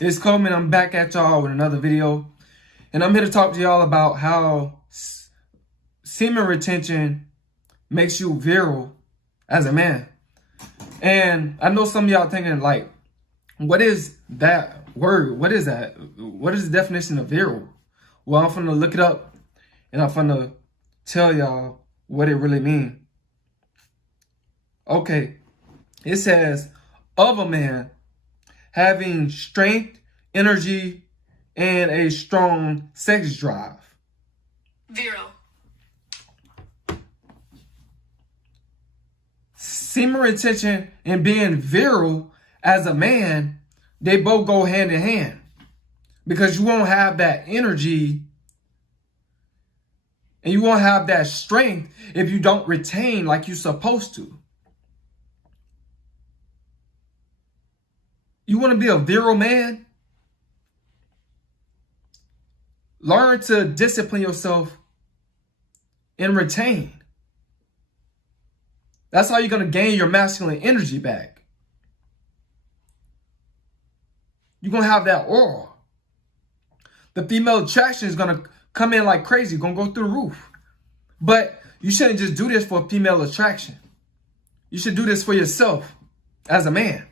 It's Coleman. I'm back at y'all with another video. And I'm here to talk to y'all about how semen retention makes you virile as a man. And I know some of y'all thinking like, what is that word? What is that? What is the definition of virile? Well, I'm finna look it up and I'm finna tell y'all what it really means. Okay, it says, of a man having strength, energy, and a strong sex drive. Virile. Semen retention and being virile as a man, they both go hand in hand. Because you won't have that energy and you won't have that strength if you don't retain like you're supposed to. You want to be a virile man? Learn to discipline yourself and retain. That's how you're going to gain your masculine energy back. You're going to have that aura. The female attraction is going to come in like crazy, going to go through the roof. But you shouldn't just do this for female attraction. You should do this for yourself as a man.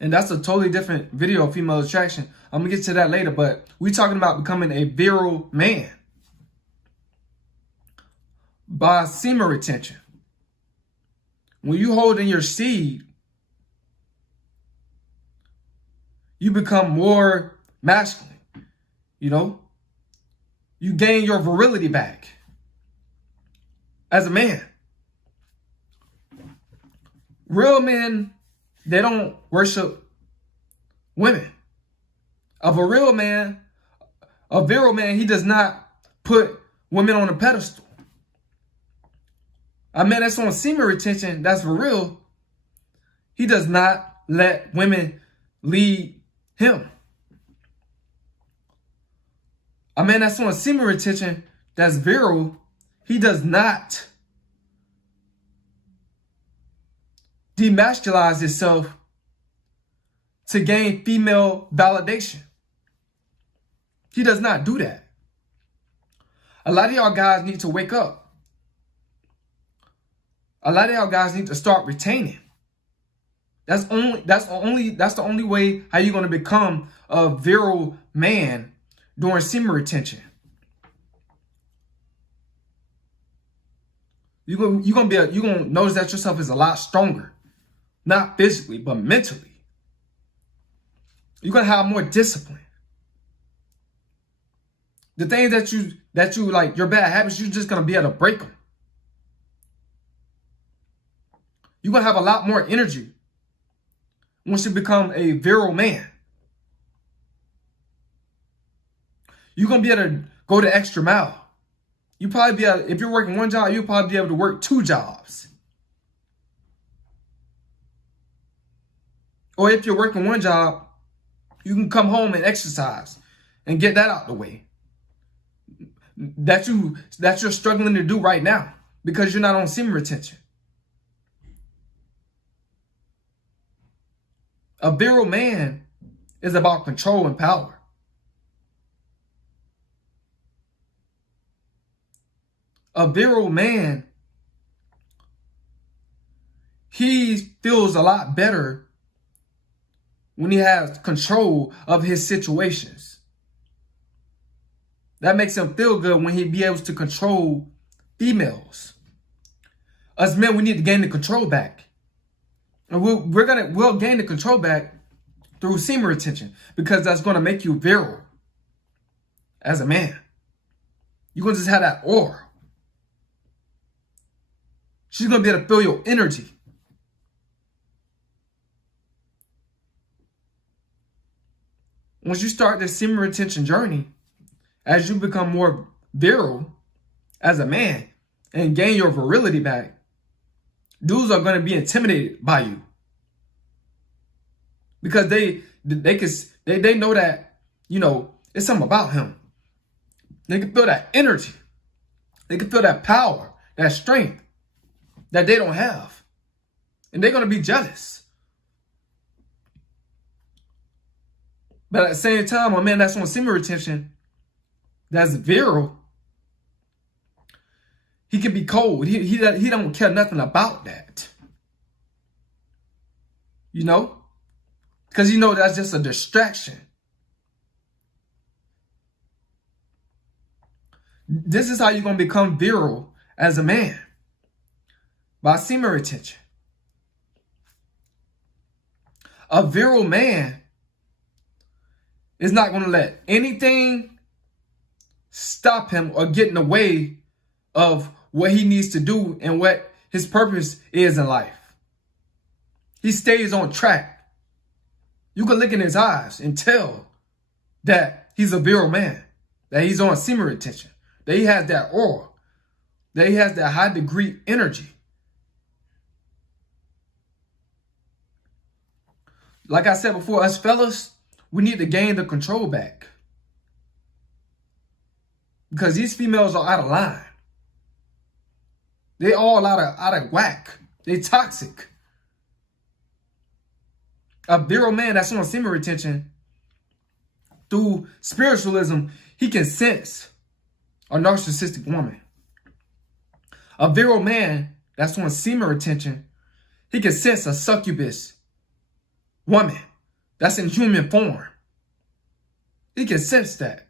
And that's a totally different video of female attraction. I'm going to get to that later, but we're talking about becoming a virile man by semen retention. When you hold in your seed, you become more masculine, you know? You gain your virility back as a man. Real men, they don't worship women. A virile man, he does not put women on a pedestal. A man that's on semen retention, that's virile, he does not let women lead him. A man that's on semen retention, that's virile, he does not demasculize himself to gain female validation. He does not do that. A lot of y'all guys need to wake up. A lot of y'all guys need to start retaining. That's the only way how you're gonna become a virile man during semen retention. You're gonna notice that yourself is a lot stronger. Not physically, but mentally. You're gonna have more discipline. The things that you like, your bad habits, you're just gonna be able to break them. You're gonna have a lot more energy once you become a virile man. You're gonna be able to go the extra mile. You probably be able, if you're working one job, you'll probably be able to work 2 jobs. Or if you're working one job, you can come home and exercise and get that out the way. That you're struggling to do right now because you're not on semen retention. A virile man is about control and power. A virile man, he feels a lot better when he has control of his situations. That makes him feel good when he be able to control females. Us men, we need to gain the control back. And we'll gain the control back through semen retention because that's going to make you virile as a man. You're going to just have that aura. She's going to be able to feel your energy. Once you start this semen retention journey, as you become more virile as a man and gain your virility back, dudes are going to be intimidated by you because they know that, you know, it's something about him. They can feel that energy. They can feel that power, that strength that they don't have. And they're going to be jealous. But at the same time, a man that's on semen retention, that's virile, he can be cold. He don't care nothing about that. You know? Because you know that's just a distraction. This is how you're going to become virile as a man. By semen retention. A virile man is not going to let anything stop him or get in the way of what he needs to do and what his purpose is in life. He stays on track. You can look in his eyes and tell that he's a virile man, that he's on semen retention, that he has that aura, that he has that high degree energy. Like I said before, us fellas, we need to gain the control back. Because these females are out of line. They all out of whack. They toxic. A virile man that's on semen retention, through spiritualism, he can sense a narcissistic woman. A virile man that's on semen retention, he can sense a succubus woman that's in human form. He can sense that.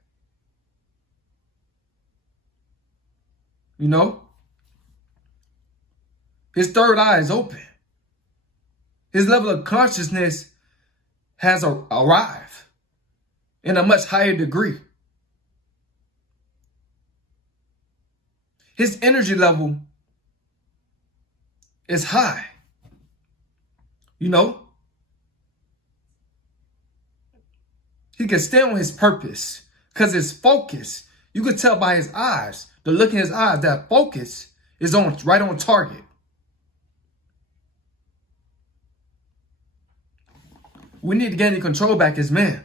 You know? His third eye is open. His level of consciousness has arrived in a much higher degree. His energy level is high. You know? He can stay on his purpose because his focus, you could tell by his eyes, the look in his eyes, that focus is right on target. We need to gain the control back as men.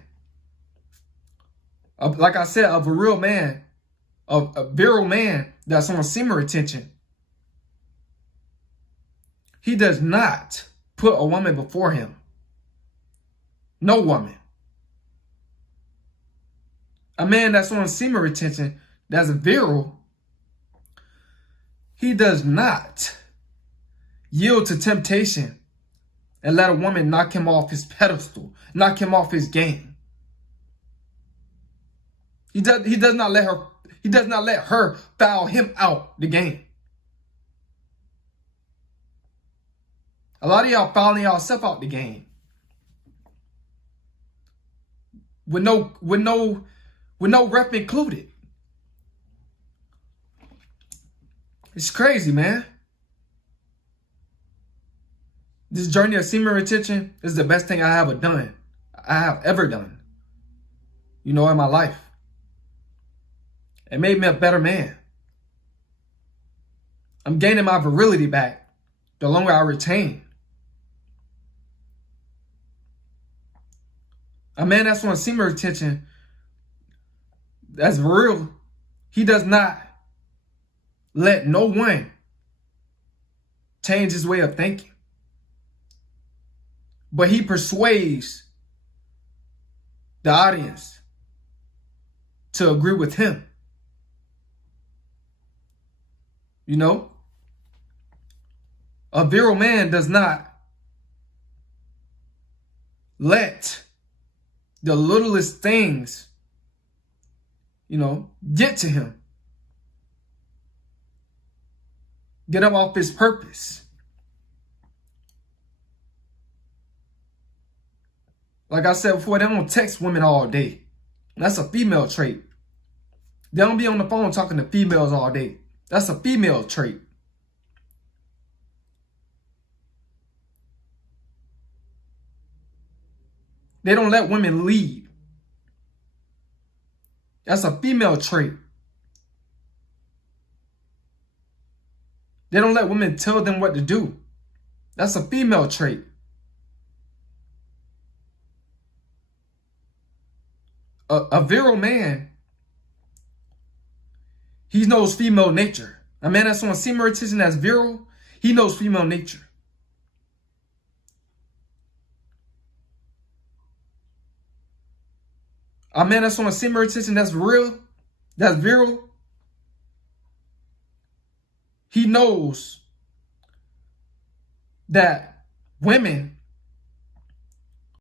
Like I said, a virile man that's on semen retention, he does not put a woman before him. No woman. A man that's on semen retention, that's virile, he does not yield to temptation and let a woman knock him off his pedestal, knock him off his game. He does not let her foul him out the game. A lot of y'all fouling yourself out the game. With no rep included. It's crazy, man. This journey of semen retention is the best thing I have ever done. You know, in my life. It made me a better man. I'm gaining my virility back the longer I retain. A man that's on semen retention, that's virile, he does not let no one change his way of thinking. But he persuades the audience to agree with him. You know? A virile man does not let the littlest things, you know, get to him. Get him off his purpose. Like I said before, they don't text women all day. That's a female trait. They don't be on the phone talking to females all day. That's a female trait. They don't let women lead. That's a female trait. They don't let women tell them what to do. That's a female trait. A virile man, he knows female nature. A man that's on semen retention that's virile, he knows female nature. A man that's on a semen retention that's real, that's virile, he knows that women